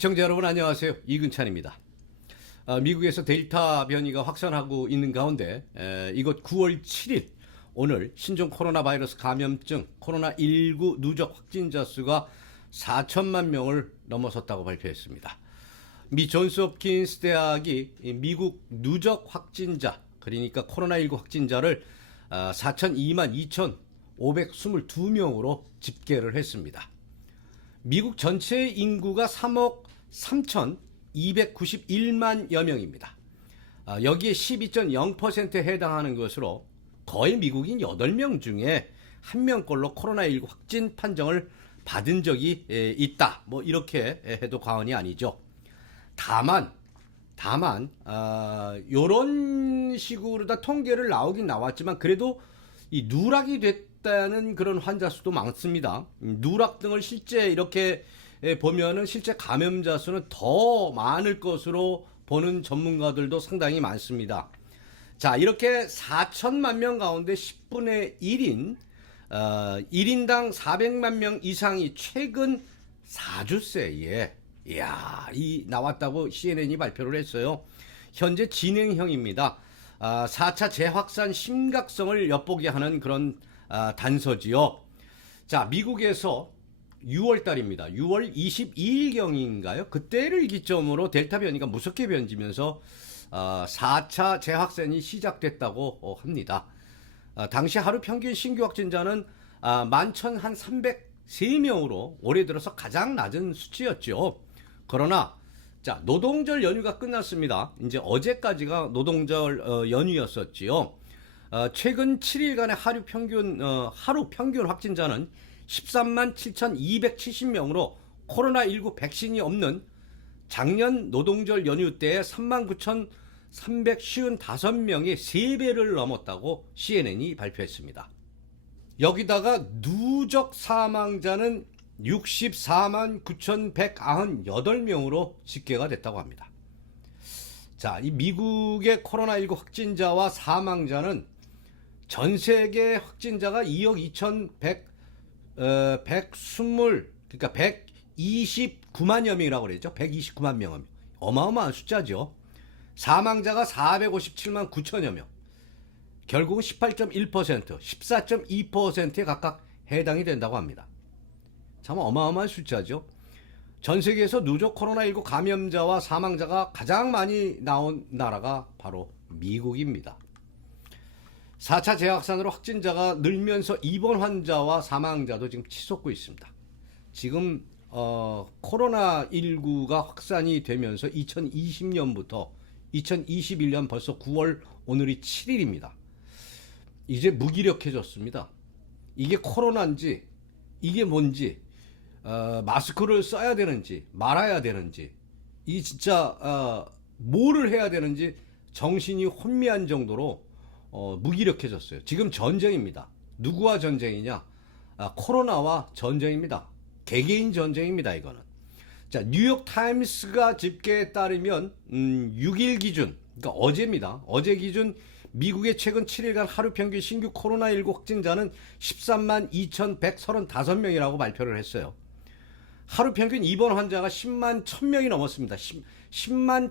시청자 여러분 안녕하세요. 이근찬입니다. 미국에서 델타 변이가 확산하고 있는 가운데 이곳 9월 7일 오늘 신종 코로나 바이러스 감염증 코로나19 누적 확진자 수가 4천만 명을 넘어섰다고 발표했습니다. 미 존스홉킨스 대학이 미국 누적 확진자 그러니까 코로나19 확진자를 4,002만 2,522명으로 집계를 했습니다. 미국 전체 인구가 3억 3,291만여 명입니다. 여기에 12.0%에 해당하는 것으로 거의 미국인 8명 중에 1명꼴로 코로나19 확진 판정을 받은 적이 있다. 뭐 이렇게 해도 과언이 아니죠. 다만 요런 식으로 다 통계를 나오긴 나왔지만 그래도 이 누락이 됐다는 그런 환자 수도 많습니다. 누락 등을 실제 이렇게 보면은 실제 감염자 수는 더 많을 것으로 보는 전문가들도 상당히 많습니다. 자, 이렇게 4천만 명 가운데 10분의 1인 1인당 400만 명 이상이 최근 4주 새에 이 나왔다고 CNN이 발표를 했어요. 현재 진행형입니다. 4차 재확산 심각성을 엿보게 하는 그런 단서지요. 자, 미국에서 6월 달입니다. 6월 22일경인가요? 그때를 기점으로 델타 변이가 무섭게 변지면서 4차 재확산이 시작됐다고 합니다. 당시 하루 평균 신규 확진자는 11,303명으로 올해 들어서 가장 낮은 수치였죠. 그러나 자, 노동절 연휴가 끝났습니다. 이제 어제까지가 노동절 연휴였었지요. 최근 7일간의 하루 평균 확진자는 13만 7,270명으로 코로나19 백신이 없는 작년 노동절 연휴 때의 39,355명의 3배를 넘었다고 CNN이 발표했습니다. 여기다가 누적 사망자는 64만 9,198명으로 집계가 됐다고 합니다. 자, 이 미국의 코로나19 확진자와 사망자는 전 세계 확진자가 2억 2,120, 그러니까 129만여 명이라고 그랬죠. 129만 명. 어마어마한 숫자죠. 사망자가 457만 9천여 명. 결국은 18.1%, 14.2%에 각각 해당이 된다고 합니다. 참 어마어마한 숫자죠. 전 세계에서 누적 코로나19 감염자와 사망자가 가장 많이 나온 나라가 바로 미국입니다. 4차 재확산으로 확진자가 늘면서 입원 환자와 사망자도 지금 치솟고 있습니다. 지금 코로나19가 확산이 되면서 2020년부터 2021년 벌써 9월 오늘이 7일입니다. 이제 무기력해졌습니다. 이게 코로나인지 이게 뭔지 마스크를 써야 되는지 말아야 되는지 이 진짜 뭐를 해야 되는지 정신이 혼미한 정도로 무기력해졌어요. 지금 전쟁입니다. 누구와 전쟁이냐? 코로나와 전쟁입니다. 개개인 전쟁입니다. 이거는. 자, 뉴욕 타임스가 집계에 따르면 6일 기준, 그러니까 어제입니다. 어제 기준 미국의 최근 7일간 하루 평균 신규 코로나19 확진자는 13만 2,135명이라고 발표를 했어요. 하루 평균 입원 환자가 10만 1,000명이 넘었습니다. 10만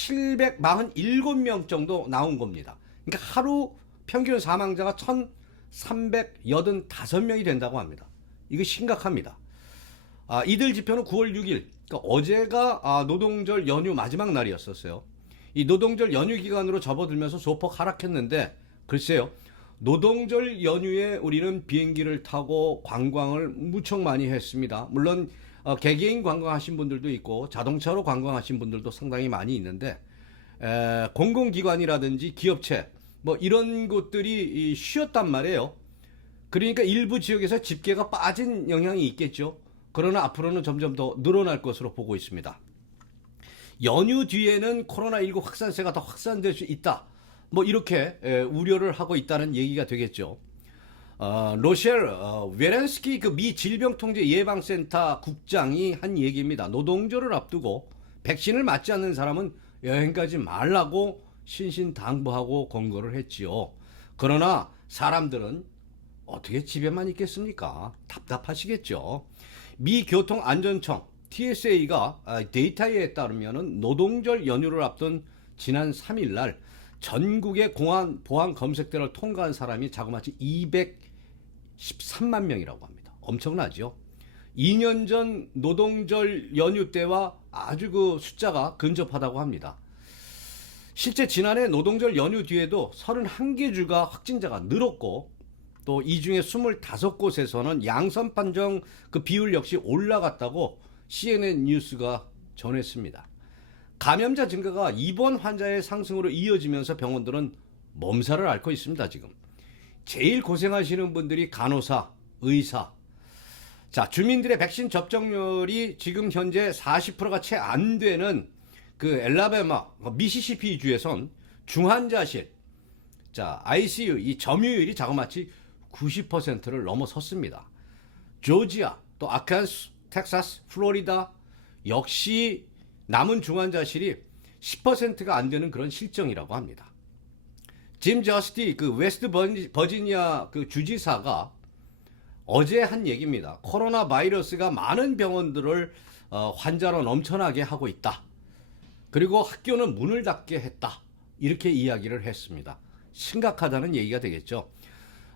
1,747명 정도 나온 겁니다. 그러니까 하루 평균 사망자가 1,385명이 된다고 합니다. 이거 심각합니다. 이들 지표는 9월 6일, 그러니까 어제가 노동절 연휴 마지막 날이었었어요. 이 노동절 연휴 기간으로 접어들면서 소폭 하락했는데 글쎄요. 노동절 연휴에 우리는 비행기를 타고 관광을 무척 많이 했습니다. 물론 개개인 관광하신 분들도 있고 자동차로 관광하신 분들도 상당히 많이 있는데 공공기관이라든지 기업체 뭐 이런 곳들이 쉬었단 말이에요. 그러니까 일부 지역에서 집계가 빠진 영향이 있겠죠. 그러나 앞으로는 점점 더 늘어날 것으로 보고 있습니다. 연휴 뒤에는 코로나19 확산세가 더 확산될 수 있다. 뭐 이렇게 우려를 하고 있다는 얘기가 되겠죠. 로셸 웨렌스키 그 미 질병통제예방센터 국장이 한 얘기입니다. 노동절을 앞두고 백신을 맞지 않는 사람은 여행까지 말라고 신신당부하고 권고를 했지요. 그러나 사람들은 어떻게 집에만 있겠습니까? 답답하시겠죠. 미 교통안전청 TSA가 데이터에 따르면은 노동절 연휴를 앞둔 지난 3일 날 전국의 공안 보안 검색대를 통과한 사람이 자그마치 213만 명이라고 합니다. 엄청나죠? 2년 전 노동절 연휴 때와 아주 그 숫자가 근접하다고 합니다. 실제 지난해 노동절 연휴 뒤에도 31개 주가 확진자가 늘었고 또 이 중에 25곳에서는 양성 판정 그 비율 역시 올라갔다고 CNN 뉴스가 전했습니다. 감염자 증가가 입원 환자의 상승으로 이어지면서 병원들은 몸살을 앓고 있습니다. 지금 제일 고생하시는 분들이 간호사, 의사. 자, 주민들의 백신 접종률이 지금 현재 40%가 채 안 되는 그 엘라베마, 미시시피 주에선 중환자실, 자, ICU 이 점유율이 자그마치 90%를 넘어섰습니다. 조지아, 또 아칸스, 텍사스, 플로리다 역시 남은 중환자실이 10%가 안 되는 그런 실정이라고 합니다. 짐 저스티 그 웨스트 버지니아 그 주지사가 어제 한 얘기입니다. 코로나 바이러스가 많은 병원들을 환자로 넘쳐나게 하고 있다. 그리고 학교는 문을 닫게 했다. 이렇게 이야기를 했습니다. 심각하다는 얘기가 되겠죠.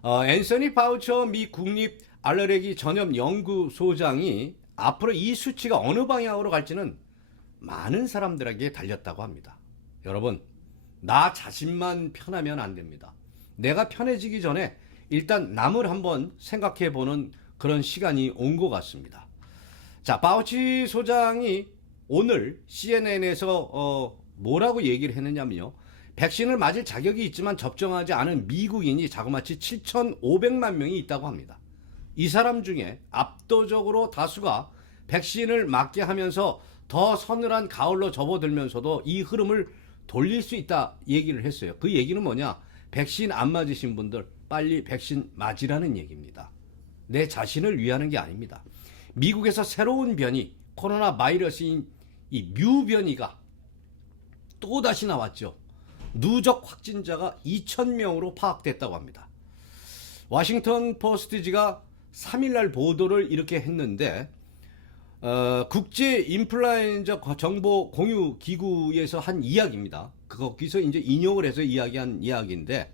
앤서니 파우처 미 국립 알레르기 전염 연구소장이 앞으로 이 수치가 어느 방향으로 갈지는 많은 사람들에게 달렸다고 합니다. 여러분, 나 자신만 편하면 안 됩니다. 내가 편해지기 전에 일단 남을 한번 생각해 보는 그런 시간이 온 것 같습니다. 자, 파우치 소장이 오늘 CNN에서 뭐라고 얘기를 했느냐면요. 백신을 맞을 자격이 있지만 접종하지 않은 미국인이 자그마치 7,500만 명이 있다고 합니다. 이 사람 중에 압도적으로 다수가 백신을 맞게 하면서 더 서늘한 가을로 접어들면서도 이 흐름을 돌릴 수 있다 얘기를 했어요. 그 얘기는 뭐냐? 백신 안 맞으신 분들 빨리 백신 맞으라는 얘기입니다. 내 자신을 위하는 게 아닙니다. 미국에서 새로운 변이, 코로나 바이러스인 이 뮤 변이가 또다시 나왔죠. 누적 확진자가 2,000명으로 파악됐다고 합니다. 워싱턴 포스트지가 3일날 보도를 이렇게 했는데 국제 인플루엔자 정보 공유 기구에서 한 이야기입니다. 거기서 이제 인용을 해서 이야기한 이야기인데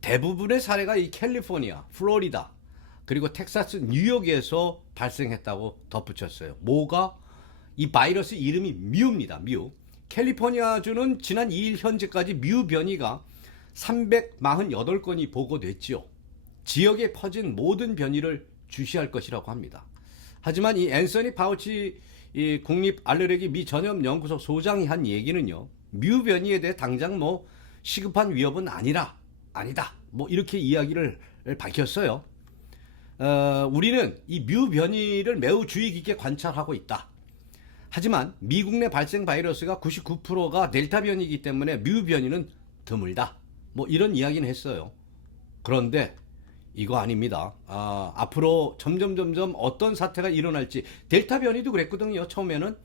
대부분의 사례가 이 캘리포니아, 플로리다, 그리고 텍사스, 뉴욕에서 발생했다고 덧붙였어요. 뭐가? 이 바이러스 이름이 뮤입니다. 뮤. 캘리포니아주는 지난 2일 현재까지 뮤 변이가 348건이 보고됐지요. 지역에 퍼진 모든 변이를 주시할 것이라고 합니다. 하지만 이 앤서니 파우치 이 국립 알레르기 미 전염 연구소 소장이 한 얘기는요. 뮤 변이에 대해 당장 뭐 시급한 위협은 아니다. 뭐 이렇게 이야기를 밝혔어요. 우리는 이 뮤 변이를 매우 주의 깊게 관찰하고 있다. 하지만 미국 내 발생 바이러스가 99%가 델타 변이기 때문에 뮤 변이는 드물다. 뭐 이런 이야기는 했어요. 그런데 이거 아닙니다. 앞으로 점점 어떤 사태가 일어날지 델타 변이도 그랬거든요. 처음에는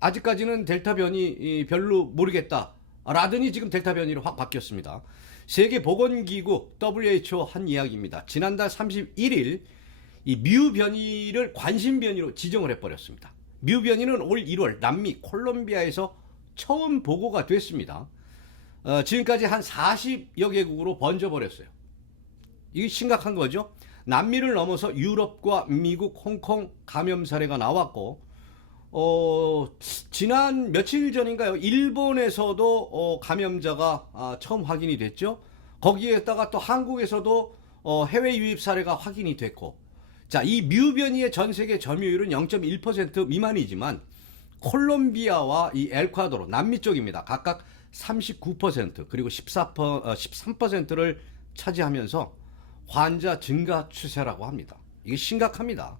아직까지는 델타 변이 별로 모르겠다. 라더니 지금 델타 변이로 확 바뀌었습니다. 세계보건기구 WHO 한 이야기입니다. 지난달 31일 이 뮤 변이를 관심 변이로 지정을 해버렸습니다. 뮤 변이는 올 1월 남미 콜롬비아에서 처음 보고가 됐습니다. 지금까지 한 40여 개국으로 번져버렸어요. 이게 심각한 거죠. 남미를 넘어서 유럽과 미국, 홍콩 감염 사례가 나왔고 지난 며칠 전인가요? 일본에서도 감염자가 처음 확인이 됐죠. 거기에다가 또 한국에서도 해외 유입 사례가 확인이 됐고 자, 이 뮤 변이의 전 세계 점유율은 0.1% 미만이지만 콜롬비아와 이 엘콰도르 남미 쪽입니다. 각각 39% 그리고 13%를 차지하면서 환자 증가 추세라고 합니다. 이게 심각합니다.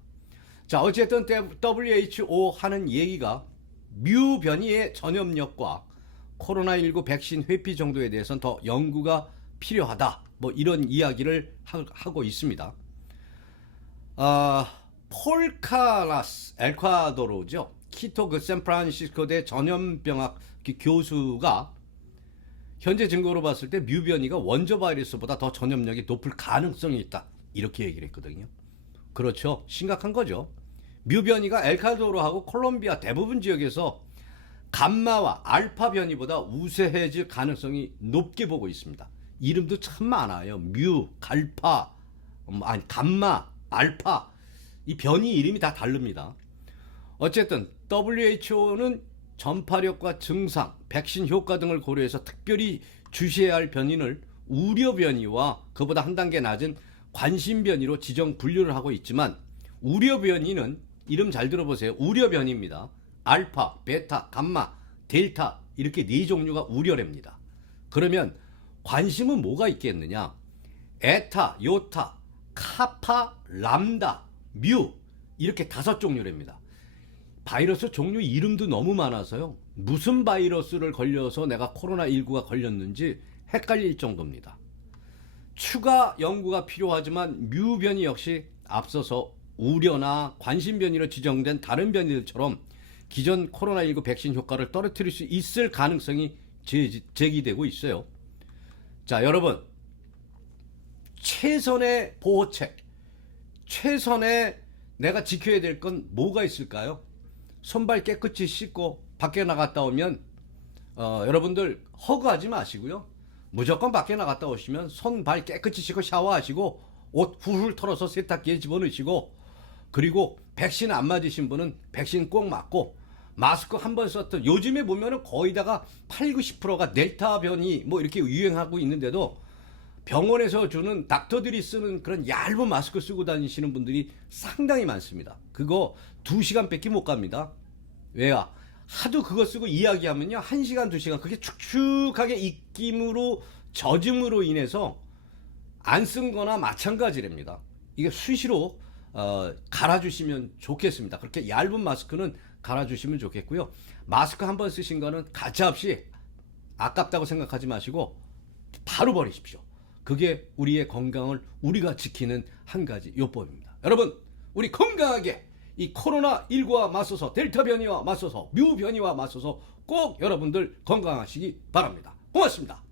자, 어쨌든 WHO 하는 얘기가 뮤 변이의 전염력과 코로나19 백신 회피 정도에 대해서는 더 연구가 필요하다. 뭐 이런 이야기를 하고 있습니다. 폴카라스 엘콰도르죠. 키토 그 샌프란시스코대 전염병학 교수가 현재 증거로 봤을 때 뮤 변이가 원조 바이러스보다 더 전염력이 높을 가능성이 있다. 이렇게 얘기를 했거든요. 그렇죠. 심각한 거죠. 뮤 변이가 엘살바도르하고 콜롬비아 대부분 지역에서 감마와 알파 변이보다 우세해질 가능성이 높게 보고 있습니다. 이름도 참 많아요. 뮤, 갈파, 감마, 알파. 이 변이 이름이 다 다릅니다. 어쨌든 WHO는 전파력과 증상, 백신 효과 등을 고려해서 특별히 주시해야 할 변이를 우려 변이와 그보다 한 단계 낮은 관심 변이로 지정 분류를 하고 있지만, 우려 변이는 이름 잘 들어보세요. 우려 변이입니다. 알파, 베타, 감마, 델타 이렇게 네 종류가 우려랍니다. 그러면 관심은 뭐가 있겠느냐? 에타, 요타, 카파, 람다, 뮤 이렇게 5종류랍니다. 바이러스 종류 이름도 너무 많아서요. 무슨 바이러스를 걸려서 내가 코로나19가 걸렸는지 헷갈릴 정도입니다. 추가 연구가 필요하지만 뮤 변이 역시 앞서서 우려나 관심 변이로 지정된 다른 변이들처럼 기존 코로나19 백신 효과를 떨어뜨릴 수 있을 가능성이 제기되고 있어요. 자, 여러분, 최선의 보호책, 최선의 내가 지켜야 될 건 뭐가 있을까요? 손발 깨끗이 씻고 밖에 나갔다 오면 여러분들 허구하지 마시고요. 무조건 밖에 나갔다 오시면 손발 깨끗이 씻고 샤워하시고 옷 훌훌 털어서 세탁기에 집어넣으시고, 그리고 백신 안 맞으신 분은 백신 꼭 맞고, 마스크 한 번 썼던, 요즘에 보면은 거의 다가 8, 90%가 델타 변이 뭐 이렇게 유행하고 있는데도 병원에서 주는 닥터들이 쓰는 그런 얇은 마스크 쓰고 다니시는 분들이 상당히 많습니다. 그거 2시간밖에 못 갑니다. 왜야? 하도 그거 쓰고 이야기하면요, 1시간, 2시간 그게 축축하게 입김으로 젖음으로 인해서 안 쓴 거나 마찬가지랍니다. 이게 수시로 갈아주시면 좋겠습니다. 그렇게 얇은 마스크는 갈아주시면 좋겠고요. 마스크 한 번 쓰신 거는 가차없이 아깝다고 생각하지 마시고 바로 버리십시오. 그게 우리의 건강을 우리가 지키는 한 가지 요법입니다. 여러분, 우리 건강하게 이 코로나19와 맞서서, 델타 변이와 맞서서, 뮤 변이와 맞서서 꼭 여러분들 건강하시기 바랍니다. 고맙습니다.